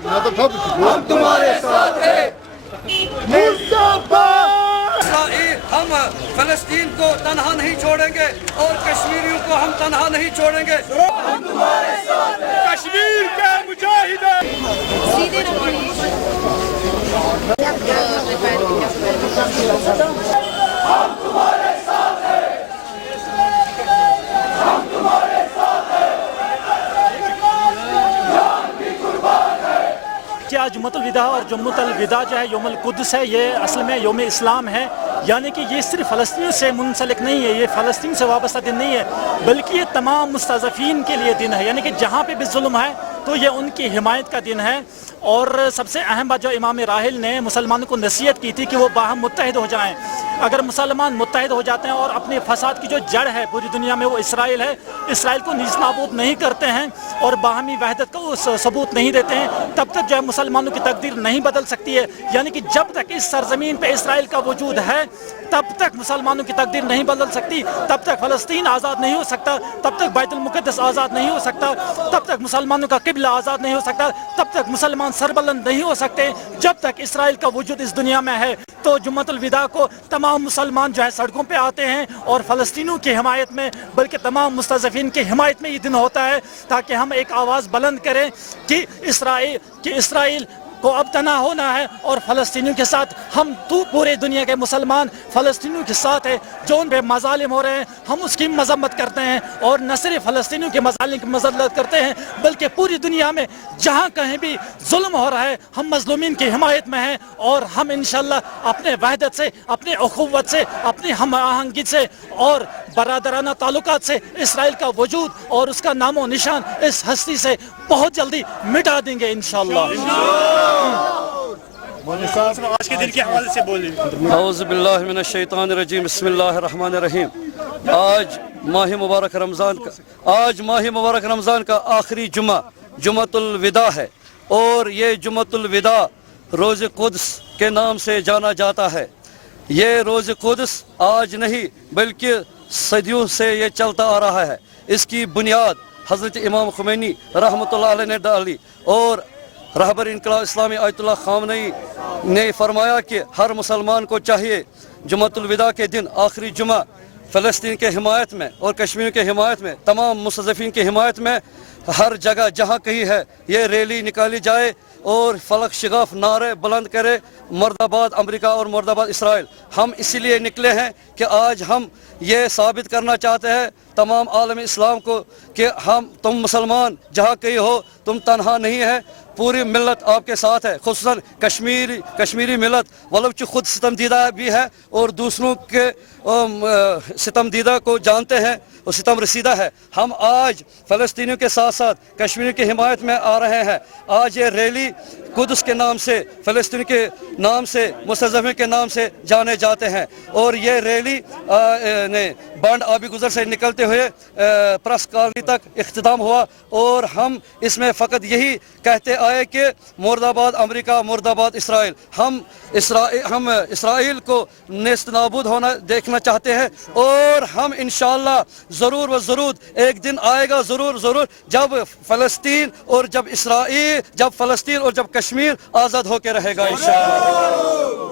हम तुम्हारे साथ हैं। हम फलस्तीन को तनहा नहीं छोड़ेंगे और कश्मीरियों को हम तनहा नहीं छोड़ेंगे। हम तुम्हारे साथ हैं। कश्मीर के मुजाहिदीन। हम तुम्हारे साथ हैं। हम तुम्हारे साथ हैं। जान भी कुर्बान है। क्या जुम्मतुल विदा और जुम्मतुल विदा जो है यौमुल कुद्स है, ये असल में यौम इस्लाम है। यानी कि ये सिर्फ फ़लस्तीन से मुंसलिक नहीं है, ये फ़लस्तीन से वाबस्ता दिन नहीं है, बल्कि ये तमाम मुस्तज़फ़ीन के लिए दिन है। यानी कि जहाँ पे भी जुल्म है तो ये उनकी हिमायत का दिन है। और सबसे अहम बात जो इमाम राहिल ने मुसलमानों को नसीहत की थी कि वो बाहम मुत्तहिद हो जाएं। अगर मुसलमान मुत्तहिद हो जाते हैं और अपने फसाद की जो जड़ है पूरी दुनिया में वो इसराइल है, इसराइल को नीज़ नाबूद नहीं करते हैं और बाहमी वहदत को सबूत नहीं देते हैं, तब तक जो है मुसलमानों की तकदीर नहीं बदल सकती है। यानी कि जब तक इस सरजमीन पे इसराइल का वजूद है तब तक मुसलमानों की तकदीर नहीं बदल सकती, तब तक फ़लस्तीन आज़ाद नहीं हो सकता, तब तक बैतुल मुक़द्दस आज़ाद नहीं हो सकता, तब तक मुसलमानों का क़िबला आज़ाद नहीं हो सकता, तब तक मुसलमान सरबलंद नहीं हो सकते जब तक इसराइल का वजूद इस दुनिया में है। तो जुम्मतुल विदा को तमाम मुसलमान जो है सड़कों पे आते हैं और फ़लस्तीनियों की हिमायत में, बल्कि तमाम मुस्तज़फ़ीन की हिमायत में ये दिन होता है, ताकि हम एक आवाज़ बुलंद करें कि इसराइल को अब तना होना है और फ़लस्तीनियों के साथ हम पूरे दुनिया के मुसलमान फ़लस्तीनियों के साथ है। जो उन पे मज़ालिम हो रहे हैं हम उसकी मज़म्मत करते हैं और न सिर्फ फ़लस्तीनियों के मज़ालिम की मज़म्मत करते हैं, बल्कि पूरी दुनिया में जहाँ कहीं भी जुल्म हो रहा है हम मज़लूमीन की हिमायत में हैं। और हम इंशाअल्लाह अपने वहदत से, अपने अख़ुव्वत से, अपनी हम आहंगी से और बरादराना ताल्लुकात से इसराइल का वजूद और उसका नामो निशान इस हस्ती से बहुत जल्दी मिटा देंगे इंशाअल्लाह। आज के दिन के हवाले से बोलिए। औज़ु बिल्लाहि मिनश शैतानिर रजीम, बिस्मिल्लाहिर रहमानिर रहीम। आज माह मुबारक रमज़ान का आखिरी जुमा जुम्मतुल विदा है और ये जुम्मतुल विदा रोज़ कुद्स के नाम से जाना जाता है। ये रोज़ कुद्स आज नहीं बल्कि सदियों से ये चलता आ रहा है। इसकी बुनियाद हज़रत इमाम ख़ुमैनी रहमतुल्लाह अलैह ने डाली और रहबर इनक़िलाब इस्लामी आयतुल्लाह ख़ामनई ने फरमाया कि हर मुसलमान को चाहिए जुम्मतुल विदा के दिन आखिरी जुमा फ़लस्तीन के हिमायत में और कश्मीर के हिमायत में, तमाम मुस्तज़फ़ीन की हिमायत में हर जगह जहाँ कहीं है ये रैली निकाली जाए और फलक शिगाफ नारे बुलंद करे, मुर्दाबाद अमेरिका और मुर्दाबाद इसराइल। हम इसीलिए निकले हैं कि आज हम ये साबित करना चाहते हैं तमाम आलम इस्लाम को कि तुम मुसलमान जहाँ कहीं हो तुम तनहा नहीं है, पूरी मिल्लत आपके साथ है। खुसूसन कश्मीरी मिल्लत वलब चु खुद सितमदीदा भी है और दूसरों के सितमदीदा को जानते हैं और सितम रसीदा है। हम आज फ़लस्तीनियों के साथ साथ कश्मीर की हिमायत में आ रहे हैं। आज ये रैली कुद्स के नाम से, फ़लस्तीन के नाम से, मुस्तज़फ़ीन के नाम से जाने जाते हैं और ये रैली ने बांड आबी गुज़र से निकलते हुए प्रेस कॉलोनी तक इख्तिताम हुआ और हम इसमें फ़कत यही कहते आए कि मुर्दाबाद अमेरिका, मुर्दाबाद इसराइल। हम इसराइल को नेस्त नाबूद होना देखना चाहते हैं और हम इंशाअल्लाह ज़रूर व ज़रूर एक दिन आएगा, ज़रूर जब फ़लस्तीन और जब कश्मीर आज़ाद होकर रहेगा इंशाअल्लाह।